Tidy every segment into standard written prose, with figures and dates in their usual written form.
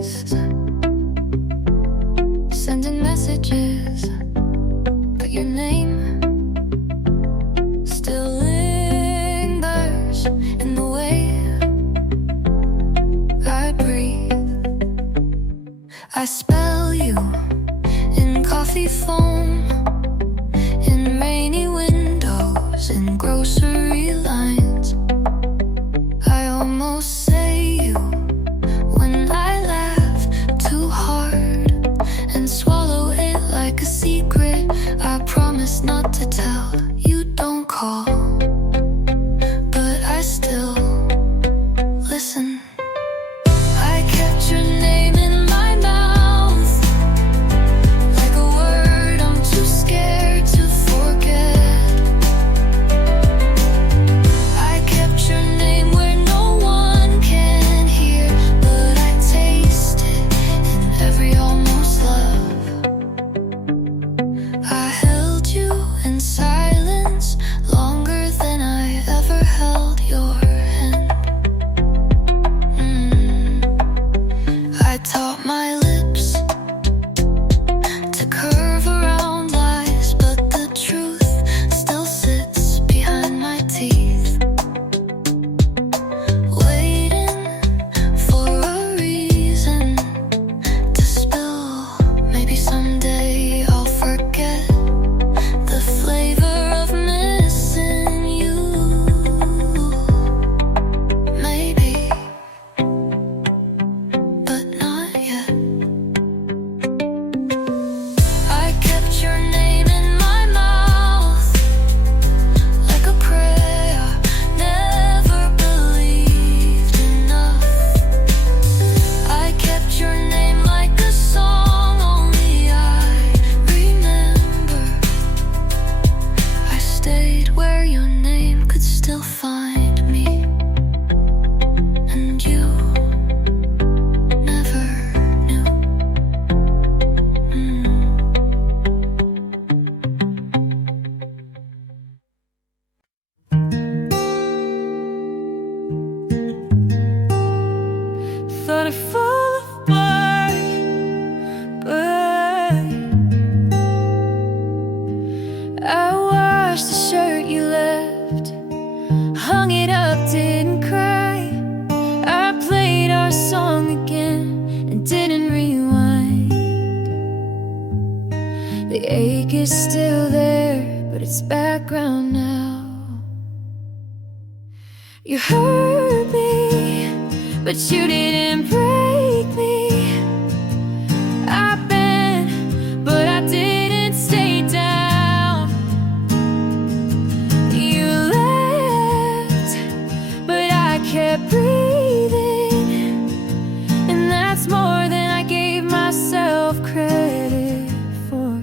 days, sending messages, but your name still lingers in the way I breathe. I spell you in coffee foam, in rainy windows, in grocery lines. I almost say you when I laugh too hard and swallow it like a secret I promise not to tell. You don't call, but I still listen. I kept your name in my mouth, like a word I'm too scared to forget. I kept your name where no one can hear, but I taste it in every almost love. I held you in silence longer than I ever held your hand. I taught my lips to curve around lies, but the truth still sits behind my teeth, waiting for a reason to spill. Maybe someday I'll forget the flavor of missing you. Maybe, but not yet. I kept your name in my mouth, like a prayer never believed enough. I kept your name like a song only I remember. I stayed where your name could still find me, and you never knew. Thought I'd fall apart, but I washed the shirt you left, hung it up, didn't cry. I played our song again and didn't rewind. The ache is still there, but it's background now. You hurt me, but you didn't break me. I bent, but I didn't stay down. You left, but I kept breathing, and that's more than I gave myself credit for.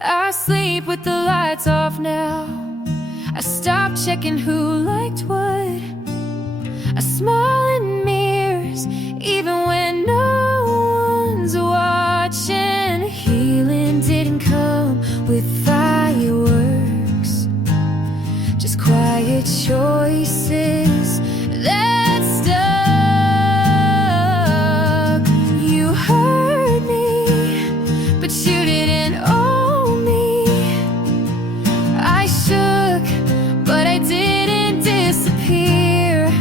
I sleep with the lights off now. I stopped checking who liked what. I smile in mirrors even when no one's watching. Healing didn't come with fireworks, just quiet choices that stuck. You hurt me, but you didn't own me. I shook, but I didn't disappear.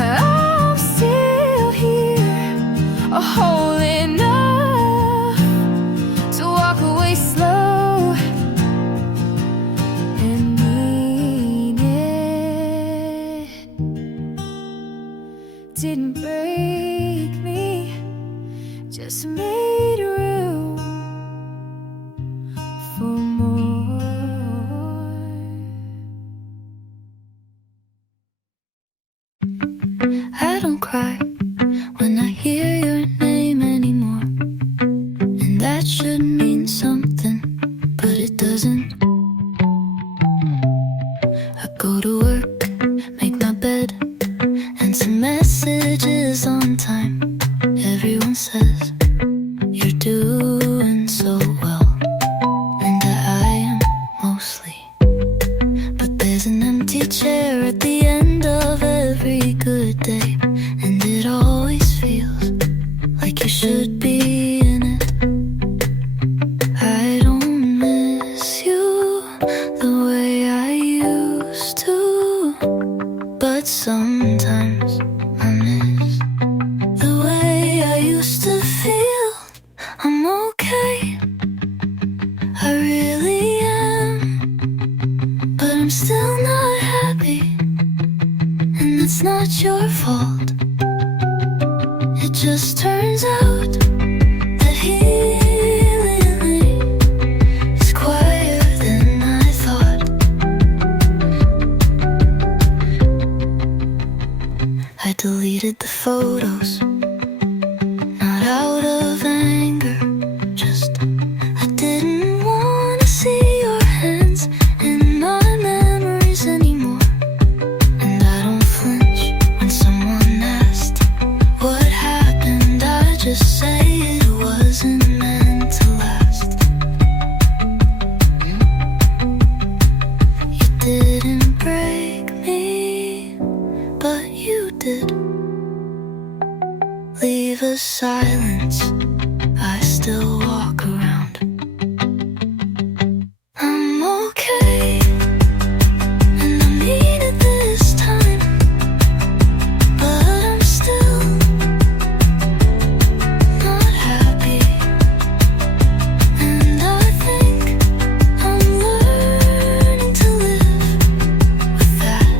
I'm still here, whole enough to walk away slow and mean it. Didn't break me, just made room for more. I don't cry when I hear your name anymore, and that should mean something, but it doesn't. I go to work, make my bed, and some messages on time. Everyone says you're doing so well, and I am mostly. But there's an empty chair at the end of every good day, and it all I'm still not happy, and that's not your fault. It just turns out that healing is quieter than I thought. I deleted the photos, not out of anger, just I didn't want to see your hands in my memories anymore. And I don't flinch when someone asked what happened. I just say it wasn't meant to last. You didn't break me, but you did. Leave a silence, I still walk around. I'm okay, and I mean it this time, but I'm still not happy. And I think I'm learning to live with that.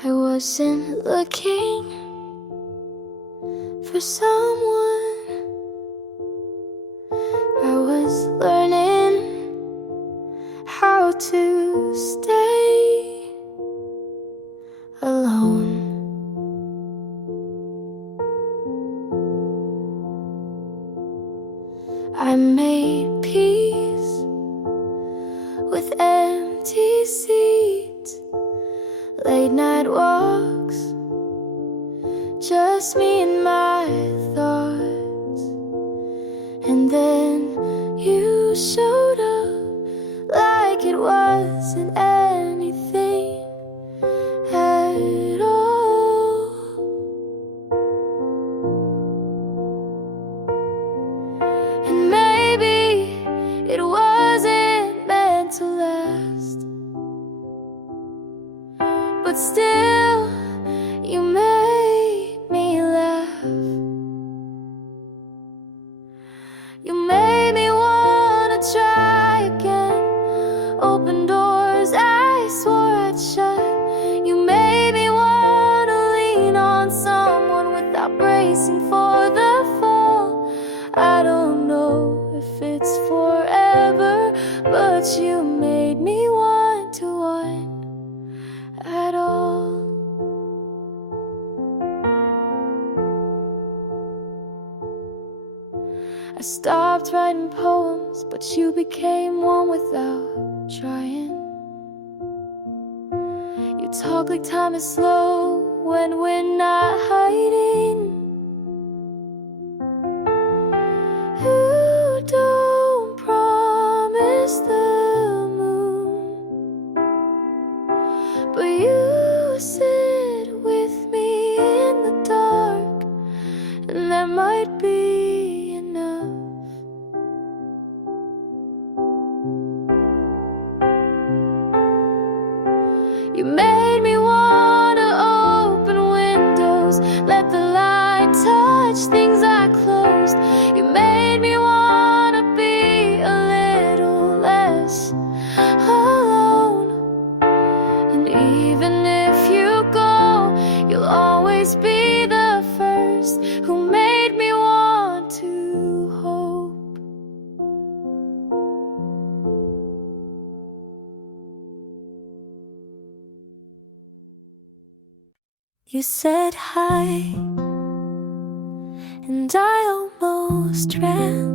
I wasn't looking for someone. I was learning how to stay alone. I made peace with empty seats, late night walks, just me and my thoughts. And then you showed up like it wasn't anything at all. And maybe it wasn't meant to last, but still, you made me laugh. You made me wanna try again, open doors I swore I'd shut. You made me wanna lean on someone without bracing for the fall. I don't know if it's forever, but you made me want to want at all. I stopped writing poems, but you became one without trying. You talk like time is slow when we're not hiding. You don't promise the moon, but you sit with me in the dark, and that might be enough. You made me wanna open windows, let the light touch things I closed. You made me wanna be a little less alone. And even if you go, you'll always be the first who made me want to hope. You said hi, and I almost ran.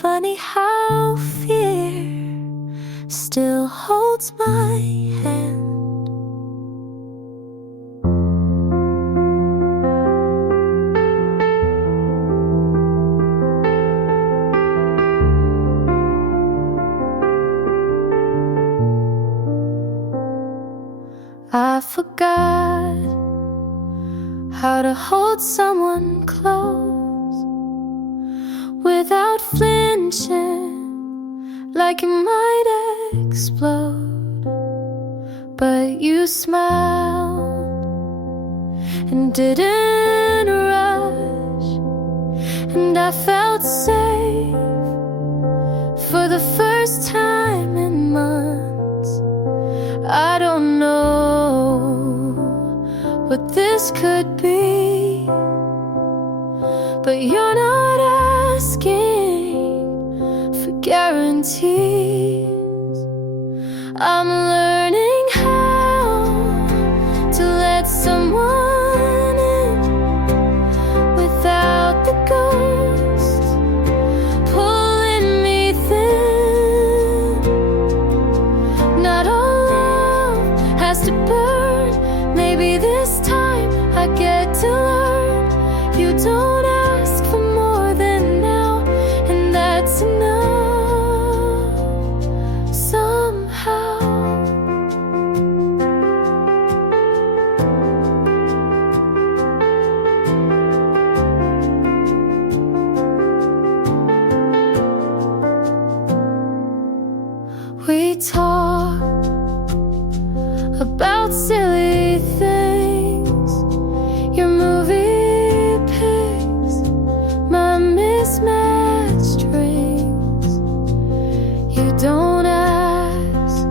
Funny how fear still holds my hand. I forgot how to hold someone close without flinching. like it might explode, but you smiled and didn't rush, and I felt safe for the first time in months. I don't know what this could be, but you're not asking for guarantees. I'm learning how to let someone in without the ghost pulling me thin. Not all love has to burn. Maybe this time I get to learn. You don't ask for more than now, and that's enough somehow. We talk about silly things, your movie picks, my mismatched rings. You don't ask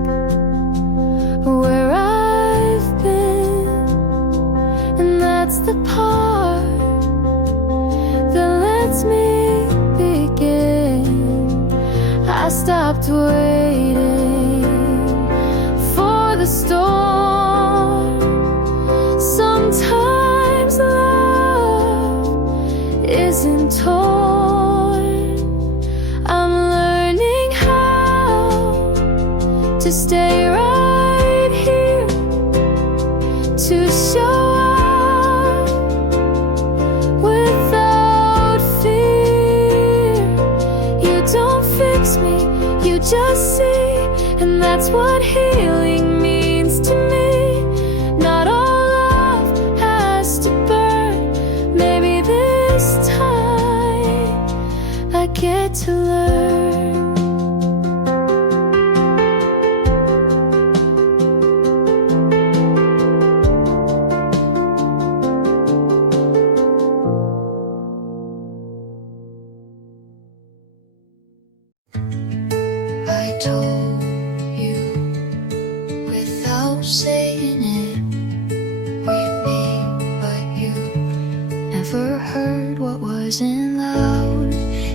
where I've been, and that's the part that lets me begin. I stopped waiting for the storm. Sometimes love isn't torn. I'm learning how to stay right here, to show up without fear. You don't fix me, you just see, and that's what healing means to me. Not all love has to burn. Maybe this time I get to learn. I told you without saying it we'd be, but you never heard what wasn't loud.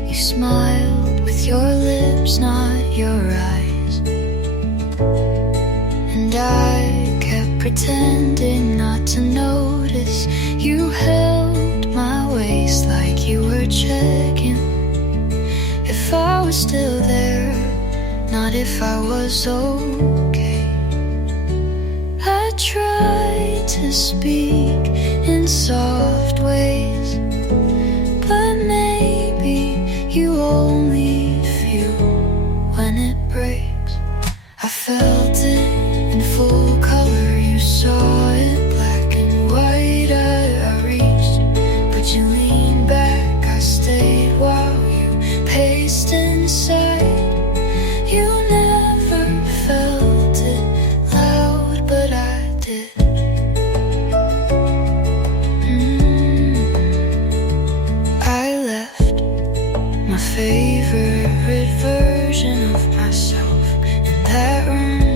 You smiled with your lips, not your eyes, and I kept pretending not to notice. You held my waist like you were checking if I was still there, not if I was okay. I tried to speak in soft ways, but maybe you only feel when it breaks. I felt it in full color, you saw it black and white. I reached, but you leaned back. I stayed while you paced inside. You never felt it loud, but I did. I left my favorite version of myself in that room.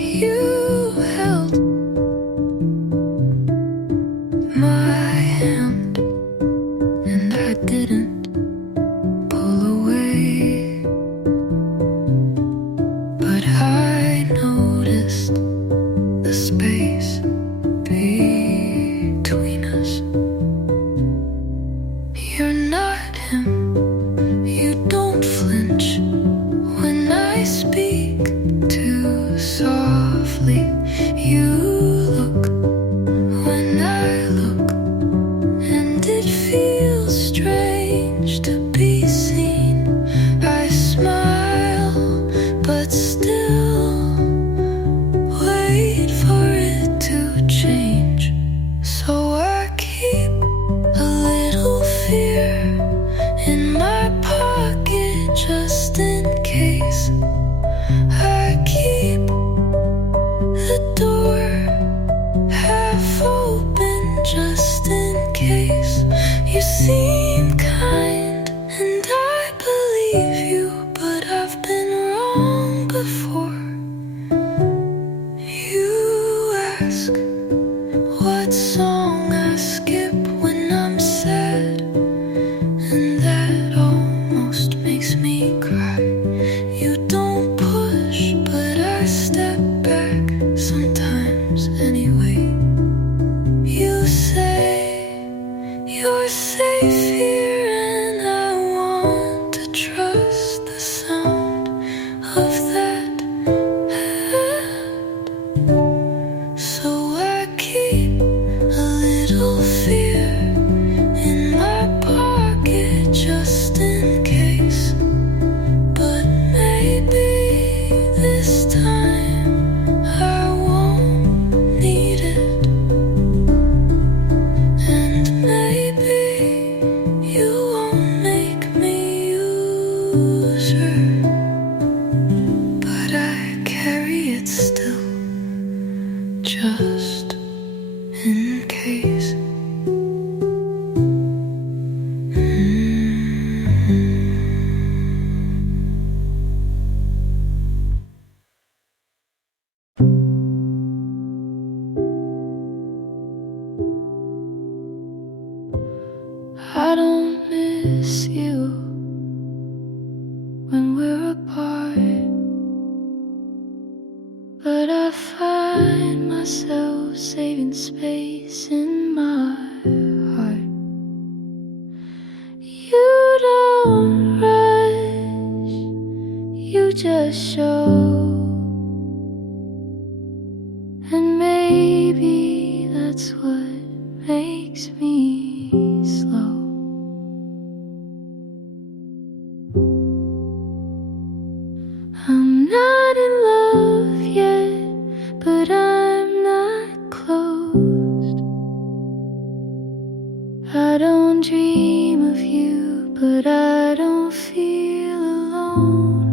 You held my hand, and I didn't pull away, but I noticed the space between us. You're not him, you don't flinch when I speak too softly. You look when I look, and it feels strange to be seen. I smile, but still wait for it to change. So I keep a little fear in my pocket just in case. I keep the door half open just in case. You seem kind and I believe you, but I've been wrong before. You ask what song I skip when I'm sad, and that almost makes me cry. You don't push, but I step back sometimes anyway. You say you're safe here, and I want to trust the sound of that hand. So I keep a little fear in my pocket just in case. But maybe this time I won't need it, and maybe you won't make me use her, but I carry it still just in case. I don't miss you when we're apart, but I find myself saving space in my heart. You don't rush, you just show, and maybe that's what makes me slow. I'm not in love yet, but I'm not closed. I don't dream of you, but I don't feel alone.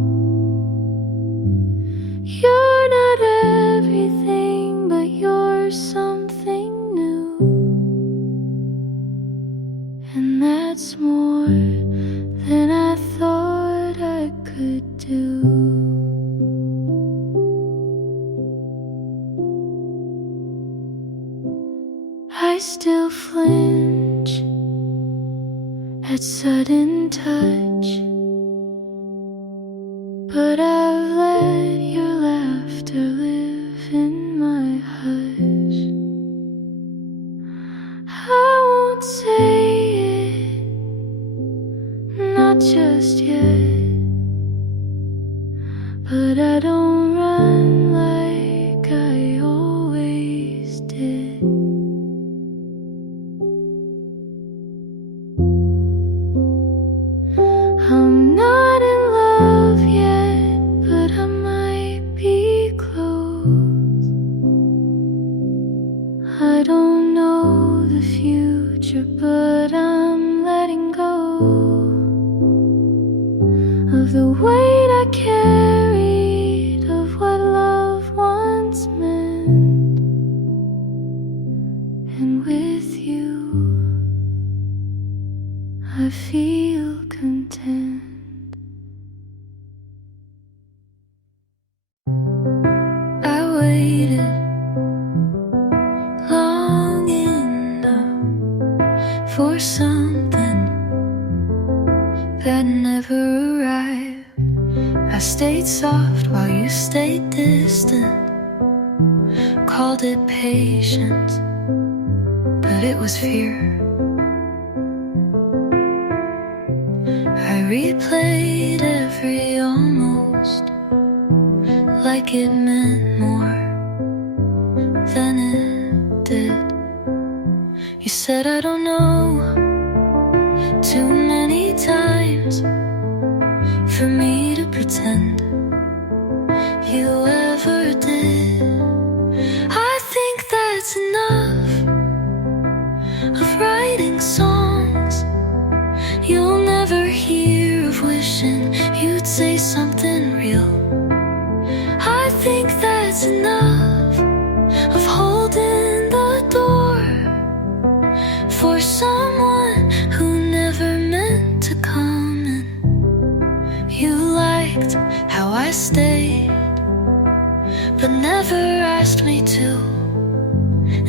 You're not everything, but you're something new, and that's more than I thought I could do. I still flinch at sudden touch, but I've let your laughter live in my hush. I won't say it, not just yet, but I don't run like I always did. I'm waited long enough for something that never arrived. I stayed soft while you stayed distant, called it patience, but it was fear. I replayed every almost, like it meant more than it did. You said I don't know too many times for me to pretend you ever did. I think that's enough of writing songs you'll never hear, of wishing you'd say something real. I think that's enough of holding the door for someone who never meant to come in. You liked how I stayed, but never asked me to,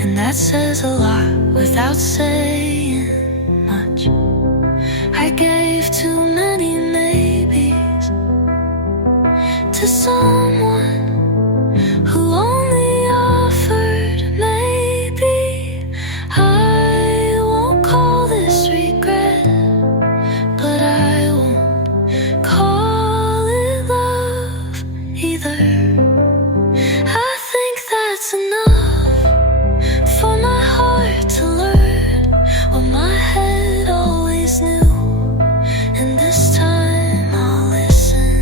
and that says a lot without saying much. I gave too many maybes to someone who only offered maybe. I won't call this regret, but I won't call it love either. I think that's enough for my heart to learn what my head always knew, and this time I'll listen.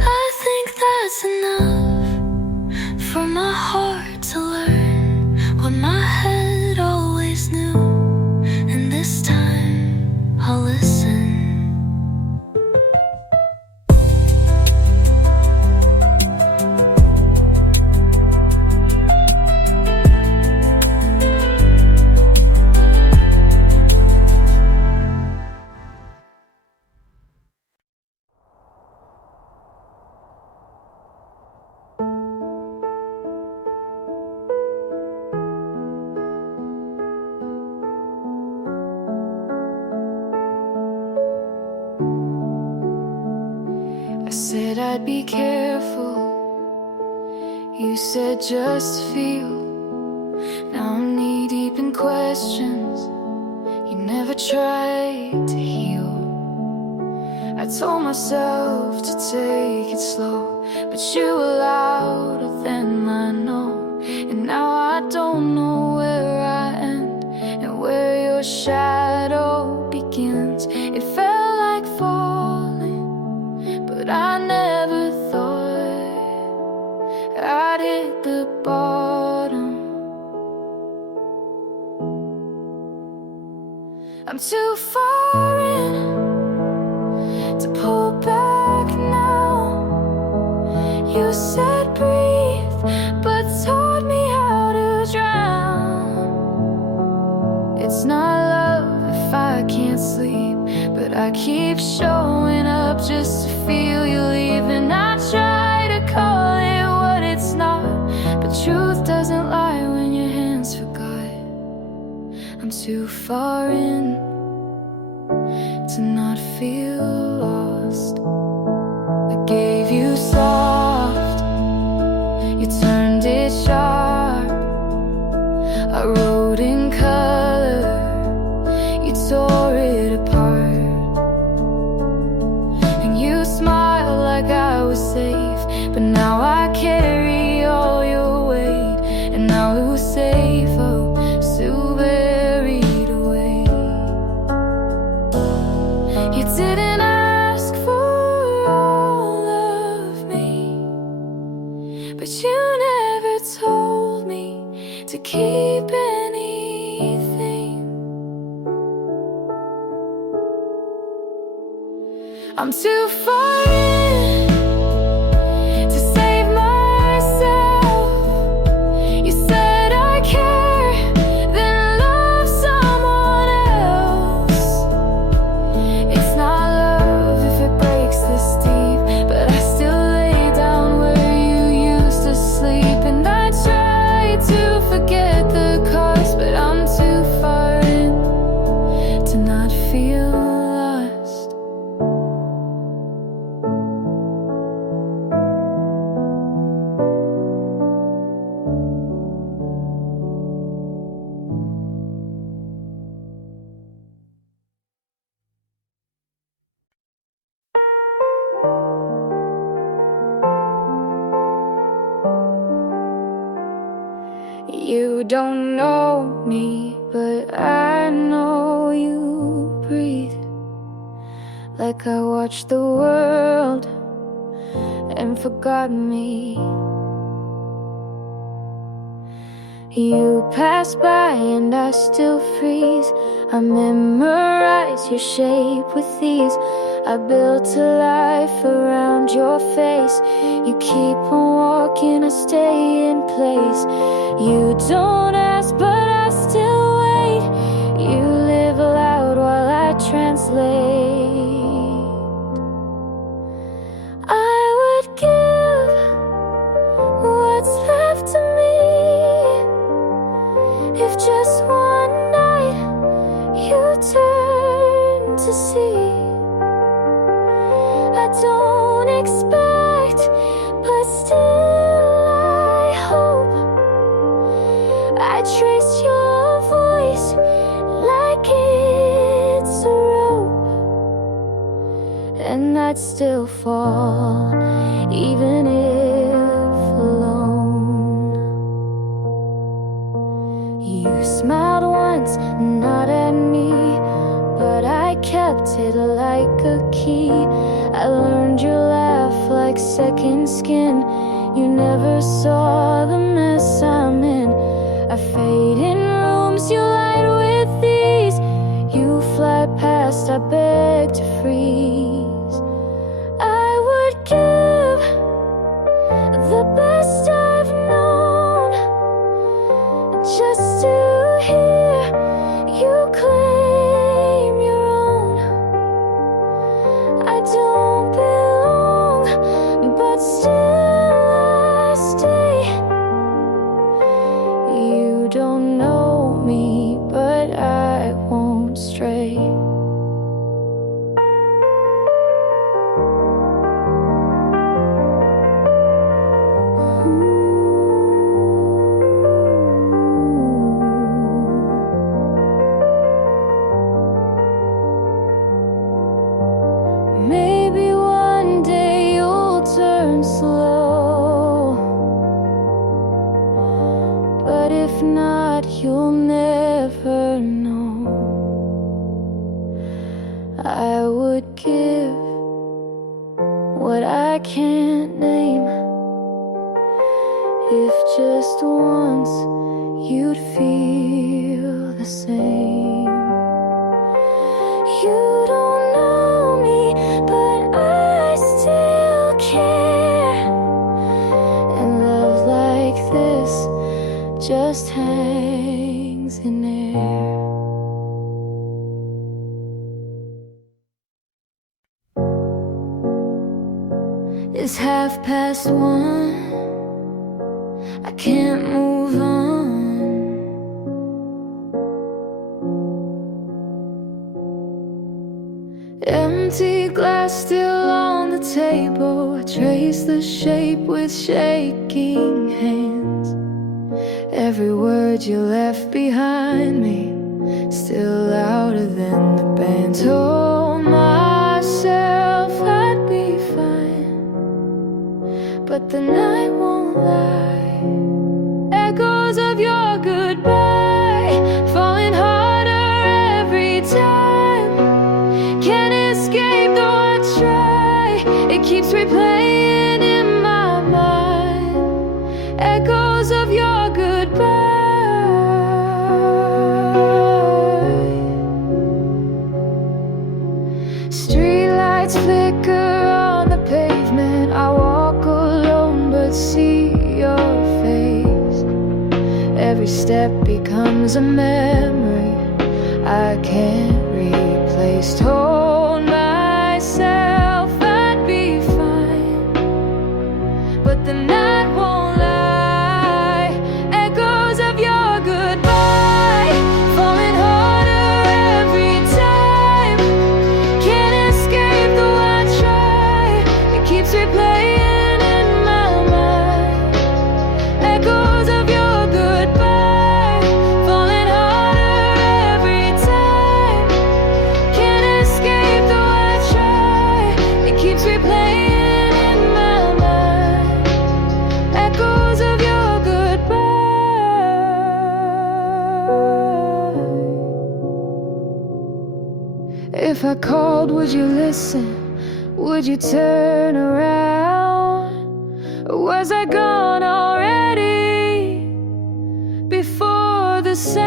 I think that's enough for my heart to learn what my head always knew, and this time I'll listen. I said I'd be careful, you said just feel. Now I'm knee deep in questions you never tried to heal. I told myself to take it slow, but you were louder than I know. And now I don't know where I end and where your shadow begins. It felt like falling, but I never thought I'd hit the bottom. I'm too far in to pull back now. You said breathe, but taught me how to drown. It's not love if I can't sleep, but I keep showing up just to feel you leave. And I try to call it what it's not, but truth doesn't lie when your hands forgot. I'm too far in to not feel lost. I gave you soft, you turned it sharp. I wrote in color, you tore it apart. And you smiled like I was safe, but now I carry all your weight. And now who's safe? Oh, still buried away. You didn't I'm too far in to save myself. You said I care, then love someone else. It's not love if it breaks this deep, but I still lay down where you used to sleep. And I try to forget the cost, but I'm too far in to not feel lost. You don't know me, but I know you breathe. Like I watched the world and forgot me. You pass by and I still freeze. I memorize your shape with ease. I built a life around your face. You keep on walking, I stay in place. You don't ask, but I still wait. You live aloud while I translate. I would give what's left of me if just one night you turn to see. I don't expect, but still I hope. I trace your voice like it's a rope, and I'd still fall, even if alone. You smiled once, not at me, but I kept it like a key. I learned your laugh like second skin. You never saw the mess I'm in. I fade in rooms you light with these. You fly past, I beg to freeze. I would give the best I've known just to hear you claim your own. I don't belong, but still I stay. You don't know me, but I won't stray. Maybe one day you'll turn slow, but if not, you'll never know. I would give what I can't name if just once you'd feel the same. You don't know me, but I still care. And love like this just hangs in air. It's 1:30. I can't move on. Empty glass still on the table. I trace the shape with shaking hands. Every word you left behind me, still louder than the band. Told myself I'd be fine, but the night won't lie. Echoes of your goodbye falling harder every time. Can't escape though I try. It keeps replaying in my mind. Echoes of your goodbye. Streetlights flicker becomes a memory I can't replace. Told myself I'd be fine, but the night won't lie. Echoes of your goodbye falling harder every time. Can't escape though I try. It keeps replaying in my mind. Echoes of your goodbye falling harder every time. Can't escape though I try. It keeps replaying in my mind. Echoes of your goodbye. If I called, would you listen? Would you turn around? Or was I gone already before the sound?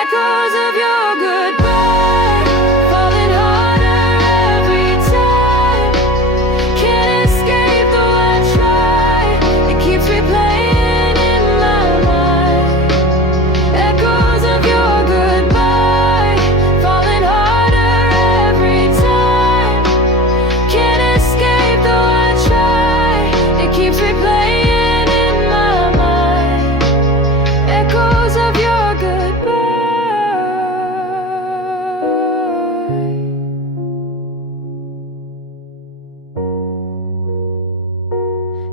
Echoes of your goodbye falling harder every time. Can't escape though I try. It keeps replaying in my mind. Echoes of your goodbye falling harder every time. Can't escape though I try. It keeps replaying in my mind. Echoes of your goodbye.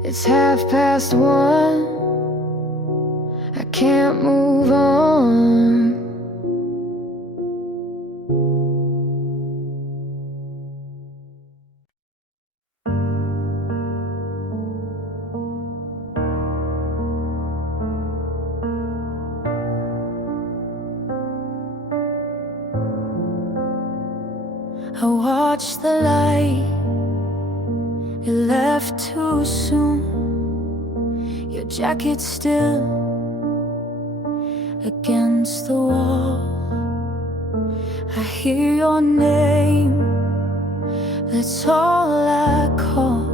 It's 1:30. I can't move on. I watched the light, it left too soon. Your jacket still against the wall. I hear your name, that's all I call.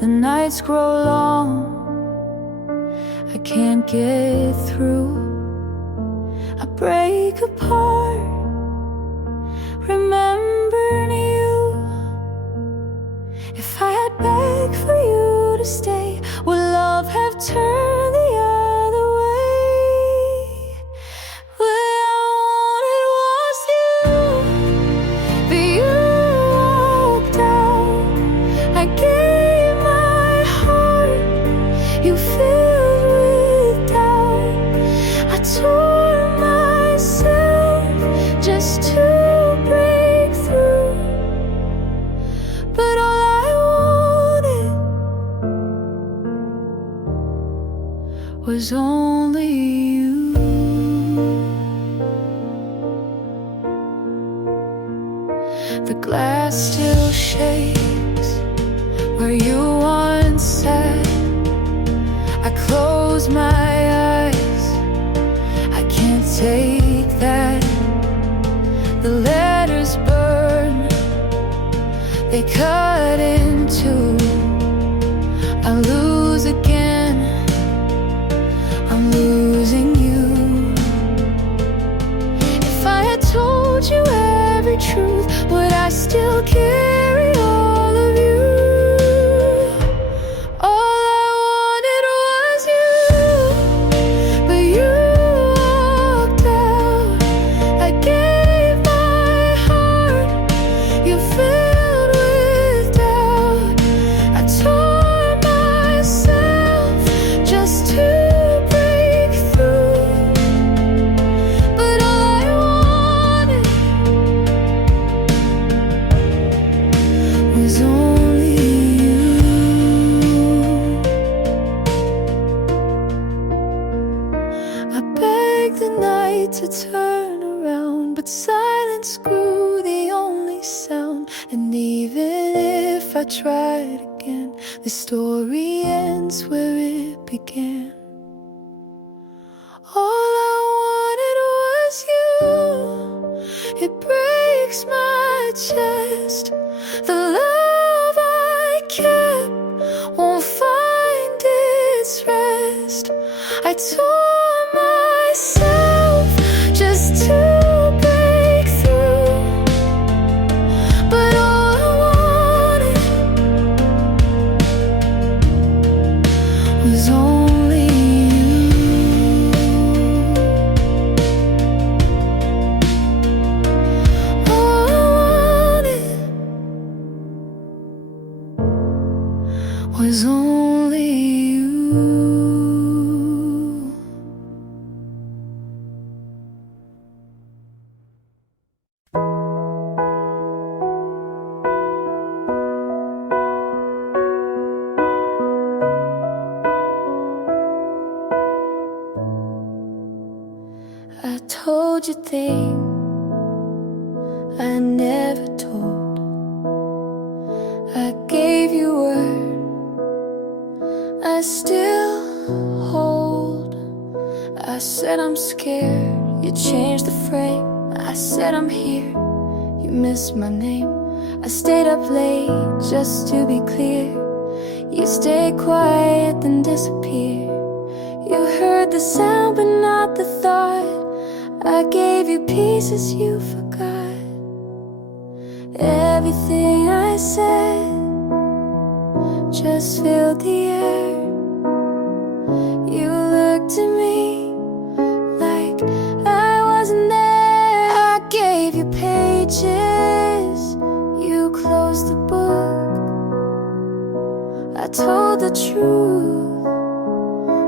The nights grow long, I can't get through. I break apart, remembering you. If I had begged for you to stay, would love have turned the other way? What I wanted was you, but you walked out. I gave my heart, you filled with doubt. I tore myself just to break through, but all I wanted was only you. The glass still shakes where you once sat. I close my eyes, I can't take that. The letters burn, they cut in two. I lose again, I'm losing you. If I had told you every truth, would I still carry all of you? All I wanted was you, but you walked out. I gave my heart, you filled with doubt. I tore myself just to break through, but all I wanted was only you. I begged the night to turn around, but silence grew the only sound. And even if I tried again, the story ends where it began. All I wanted was you, it breaks my chest. The love I kept won't find I tore myself just to break through, but all I wanted was only you. All I wanted was only you. I told you things I never told. I gave you word I still hold. I said I'm scared, you changed the frame. I said I'm here, you missed my name. I stayed up late just to be clear. You stayed quiet then disappeared. You heard the sound but not the thought. I gave you pieces you forgot. Everything I said just filled the air. You looked at me like I wasn't there. I gave you pages, you closed the book. I told the truth,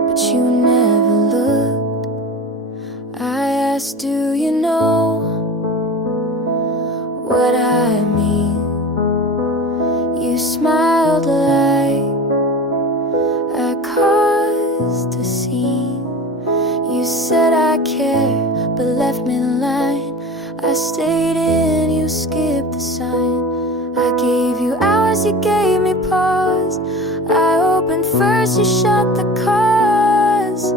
but you never looked. I asked, do you know what I mean? You smiled like I caused a scene. You said I care, but left me in line. I stayed in, you skipped the sign. I gave you hours, you gave me pause. I opened first, you shut the cause.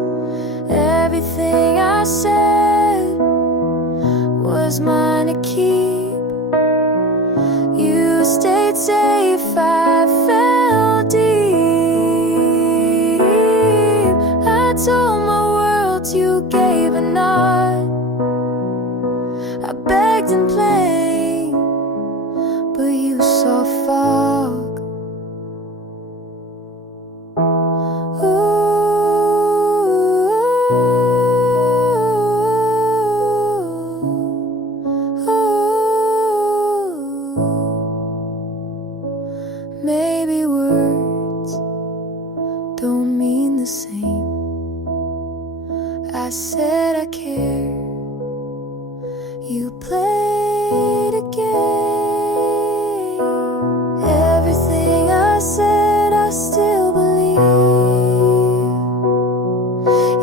Everything I said was mine to keep. You stayed safe, I fell deep. I told my world, you gave a nod. I begged and played, but you saw fog. Maybe words don't mean the same. I said I care, you played a game. Everything I said I still believe,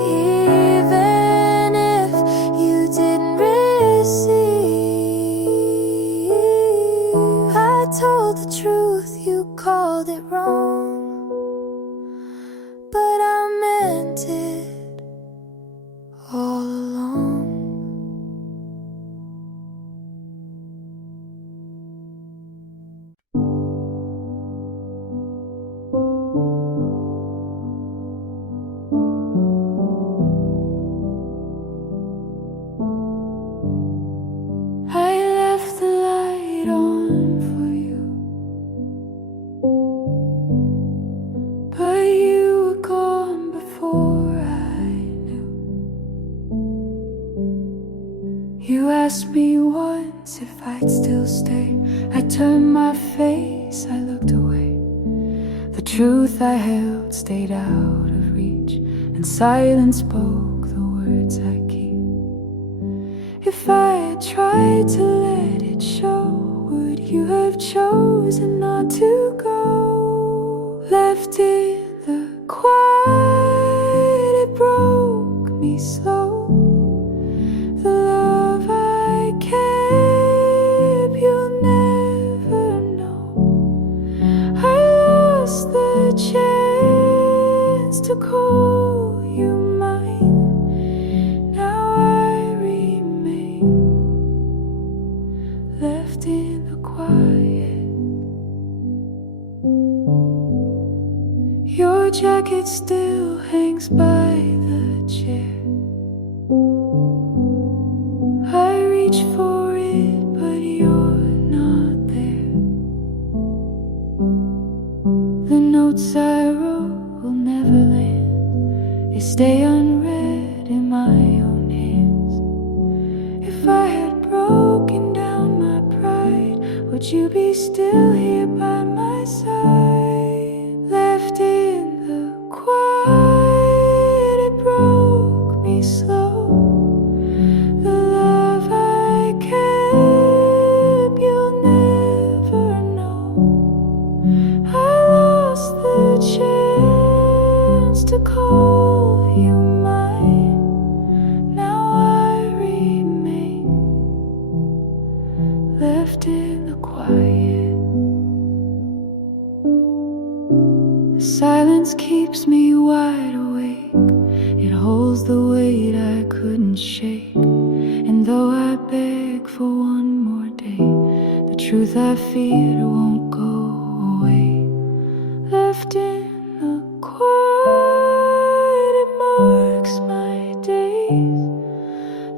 even if you didn't receive. I told the truth, you called it wrong, but I meant it all along. I left the light on for you, but you were gone before I knew. You asked me once if I'd still stay. I turned my face, I looked away. The truth I held stayed out of reach, and silence spoke the words I keep. If I had tried to let it show, would you have chosen not to go? Left in the quiet, it broke me slow. The love I kept, you'll never know. I lost the chance to call you mine. Now I remain left in the quiet. Your jacket still hangs by the chair. I reach for it, but you're not there. The notes I wrote will never land. They stay unread in my own hands. If I had broken down my pride, would you be still here by my side? Left in the quiet, it broke me slow. The love I kept, you'll never know. I lost the chance to call you mine. Now I remain left in the quiet. The silence keeps me wide awake. It holds the weight I couldn't shake. And though I beg for one more day, the truth I feared won't go away. Left in the quiet, it marks my days.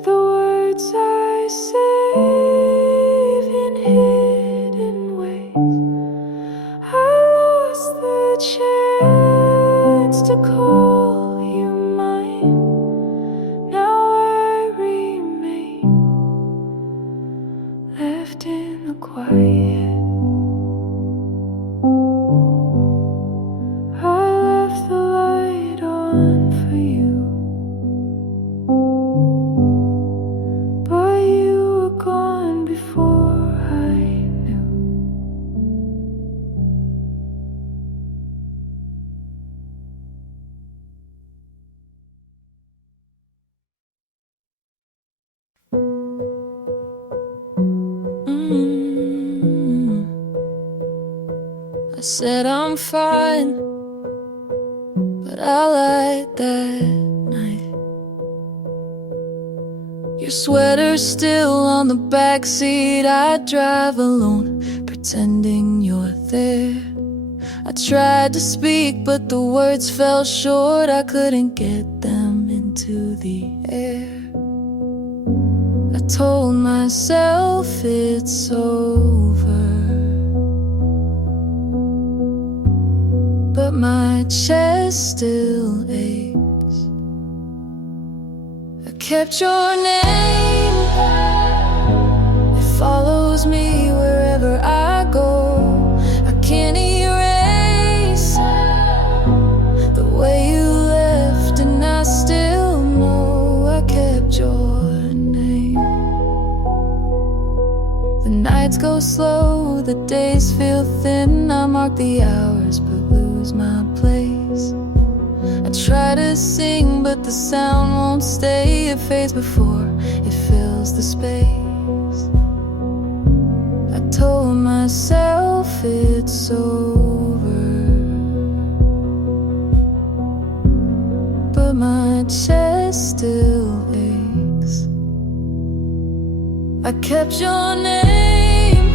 The words I save in hidden ways. I lost the chance to call you mine. Now I remain left in the quiet. I left the light on for you, but you were gone before I knew. I said I'm fine, but I lied that night. Your sweater's still on the backseat. I drive alone, pretending you're there. I tried to speak, but the words fell short. I couldn't get them into the air. I told myself it's over, but my chest still aches. I kept your name. It follows me wherever I go. I can't erase the way you left, and I still know I kept your name. The nights go slow, the days feel thin. I mark the hours but lose my place. I try to sing, but the sound won't stay. It fades before it fills the space. I told myself it's over, but my chest still aches. I kept your name.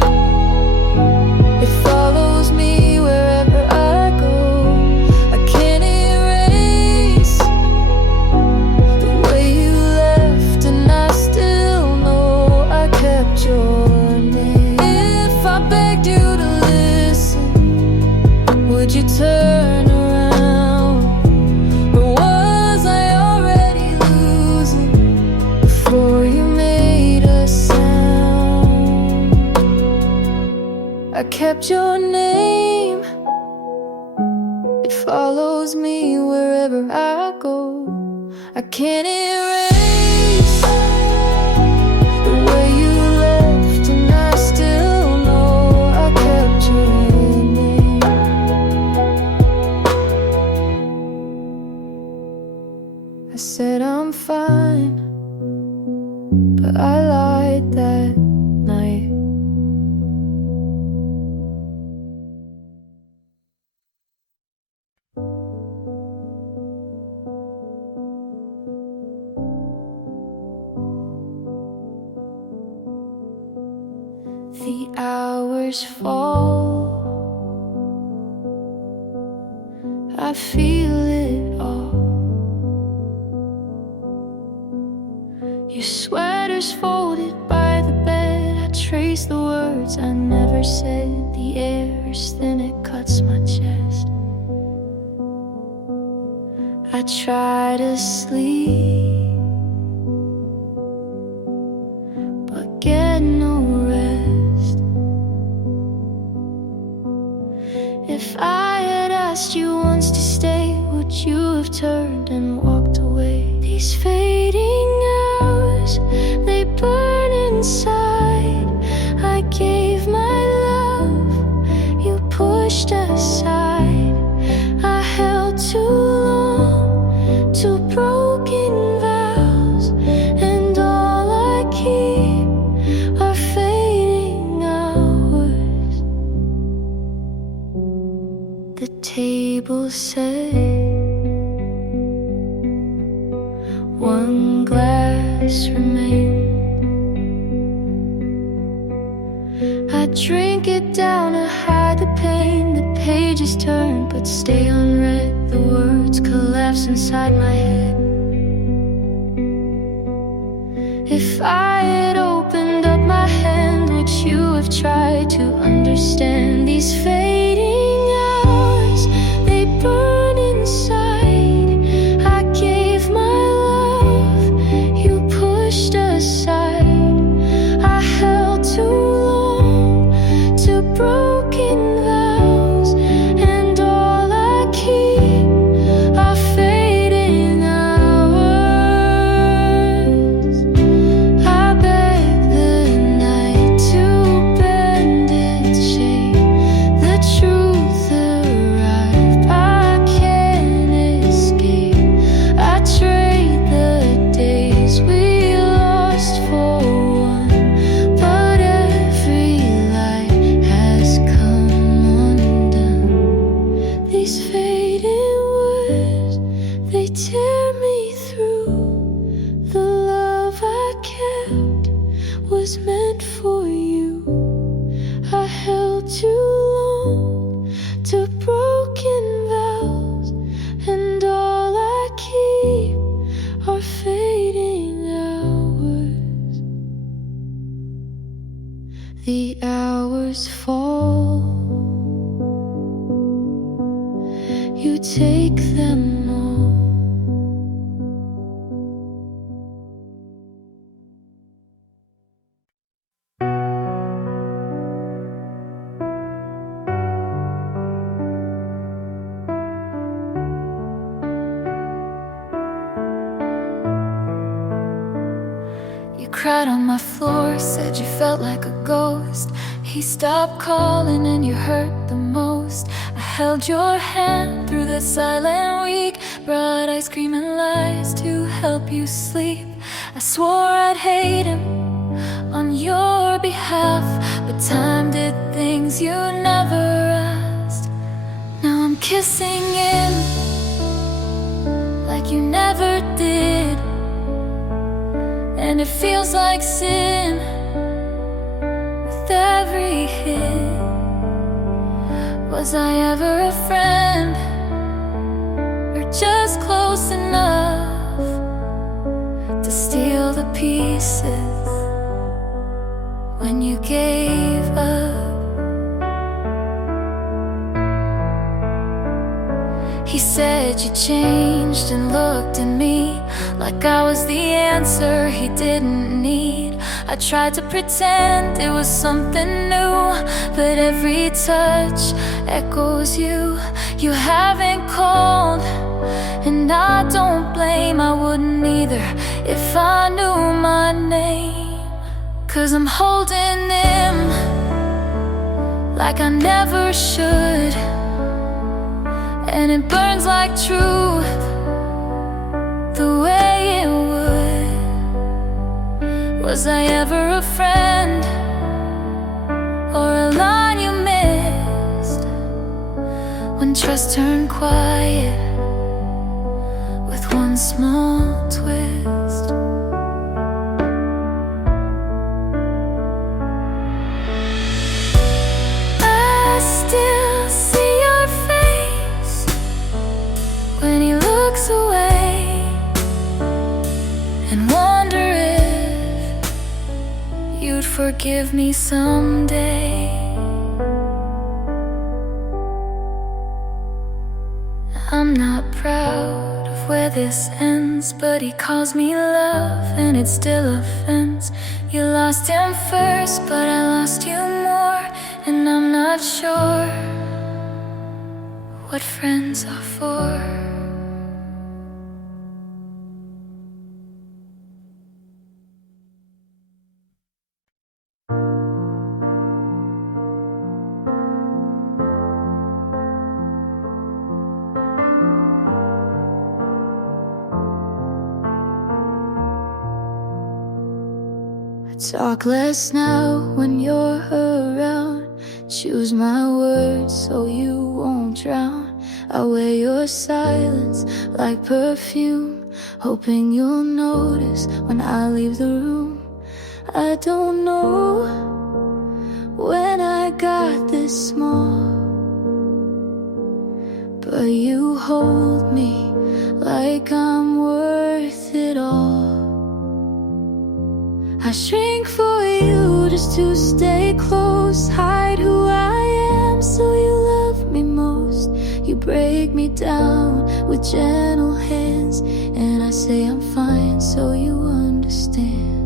It follows me wherever I go. I can't erase the way you left, and I still know I kept your name. If I begged you to listen, would you turn around? Or was I already losing before you made a sound? I kept your name. It follows me wherever I go. I can't erase the way you left, and I still know I kept your name. I said I'm fine, but I lied that night. The hours fall, I feel it all. Your sweater's folded by the bed. I trace the words I never said. The air is thin, it cuts my chest. I try to sleep, but get no rest. If I had asked you once to stay, would you have turned and walked away? These fading hours, they burn inside. I gave my love, you pushed aside. I held too long to broken vows, and all I keep are fading hours. The table said one glass remained. I drink it down to hide the pain. The pages turn but stay unread. The words collapse inside my head. If I had opened up my hand, would you have tried to understand? These fading hours, they burn inside. I gave my love, you pushed aside. I held too long to broken vows, and all I keep are fading hours. I beg the night to bend its shape. The truth arrived, I can't escape. I trade the days we lost for one, but every light has come undone. These fading words, they tear me through. The love I kept was meant for you. I held too long to broken vows, and all I keep are fading hours. The hours fall, you take them all. You cried on my floor, said you felt like a ghost. He stopped calling and you hurt the most. I held your hand through the silent week, brought ice cream and lies to help you sleep. I swore I'd hate him on your behalf, but time did things you never asked. Now I'm kissing him like you never did, and it feels like sin with every hit. Was I ever a friend, or just close enough to steal the pieces when you gave up? He said you changed and looked at me like I was the answer he didn't need. I tried to pretend it was something new, but every touch echoes you. You haven't called, and I don't blame. I wouldn't either if I knew my name. 'Cause I'm holding him like I never should, and it burns like truth the way it would. Was I ever a friend, or a line you missed when trust turned quiet with one small twist? I still see your face when he looks away, and wonder if forgive me someday. I'm not proud of where this ends, but he calls me love and it still offends. You lost him first, but I lost you more, and I'm not sure what friends are for. Talk less now when you're around. Choose my words so you won't drown. I wear your silence like perfume, hoping you'll notice when I leave the room. I don't know when I got this small, but you hold me like I'm worth it all. I shrink for you just to stay close, hide who I am so you love me most. You break me down with gentle hands, and I say I'm fine so you understand.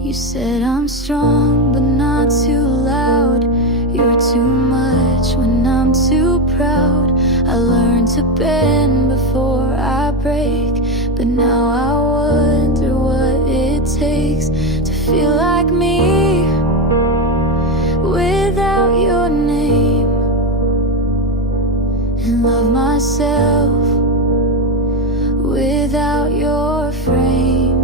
You said I'm strong but not too loud. You're too much when I'm too proud. I learned to bend before I break, but now I wonder what it takes to feel like me without your name, and love myself without your frame.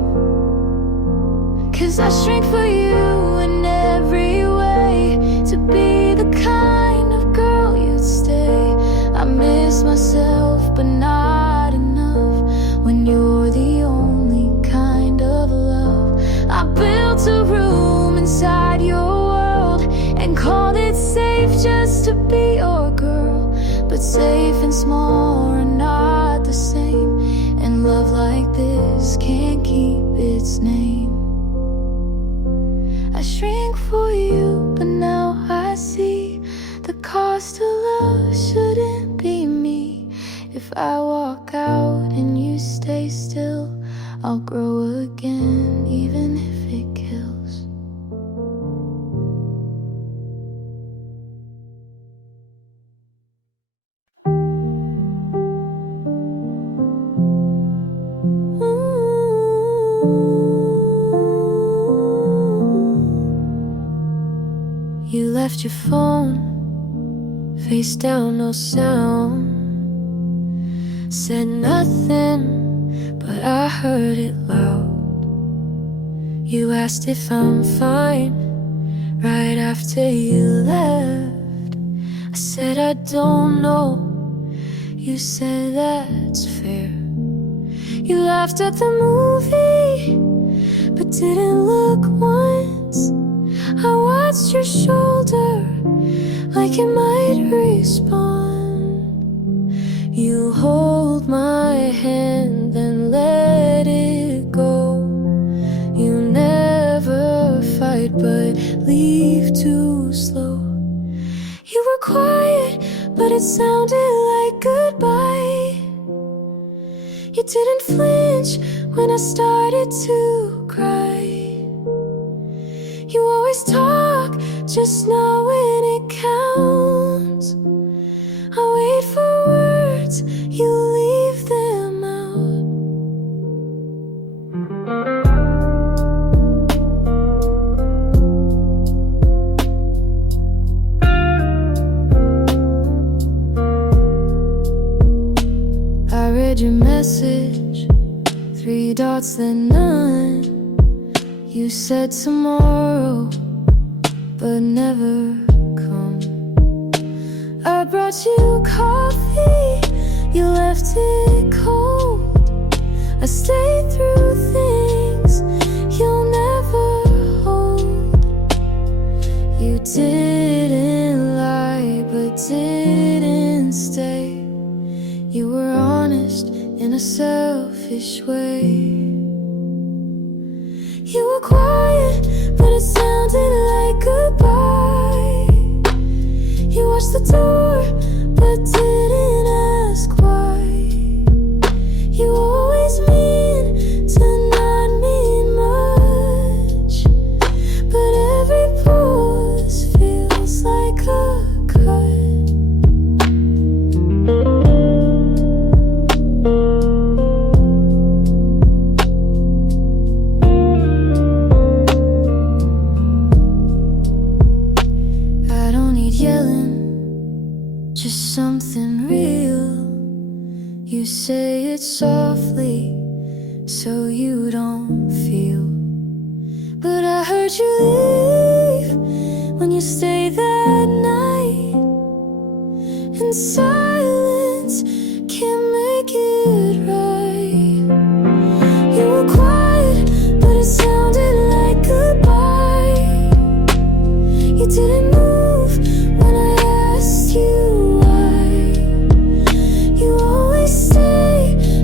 'Cause I shrink for you in every way, to be the kind of girl you'd stay. I miss myself but not enough when you're the only kind of love. I built a room inside your world and called it safe just to be your girl. But safe and small are not the same, and love like this can't keep its name. I shrink for you, but now I see the cost of love shouldn't be me. If I walk out and you stay still, I'll grow again, even if it kills. You left your phone face down, no sound. Said nothing, but I heard it loud. You asked if I'm fine right after you left. I said I don't know. You said that's fair. You laughed at the movie, but didn't look once. I watched your shoulder like it might respond. You hold my hand and let it go. You never fight but leave too slow. You were quiet but it sounded like goodbye. You didn't flinch when I started to cry. You always talk, just not when it counts. I wait for words, you leave them out. I read your message, 3 dots then none. You said tomorrow, but never come. I brought you coffee, you left it cold. I stayed through things you'll never hold. You didn't lie, but didn't stay. You were honest in a selfish way. You were quiet, but it sounded like goodbye. You watched the door, but didn't ask why. You always mean to not mean much, but every pause feels like a cut. I don't need yelling, just something real. You say it softly so you don't feel, but I heard you leave when you stayed that night. And silence can't make it right. You were quiet, but it sounded like goodbye. You didn't move when I asked you why. You always stay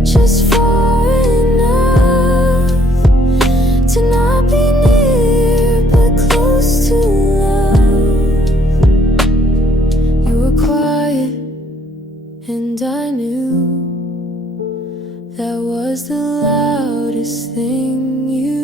just far enough to not be near, but close to love. You were quiet, and I knew that was the loudest thing you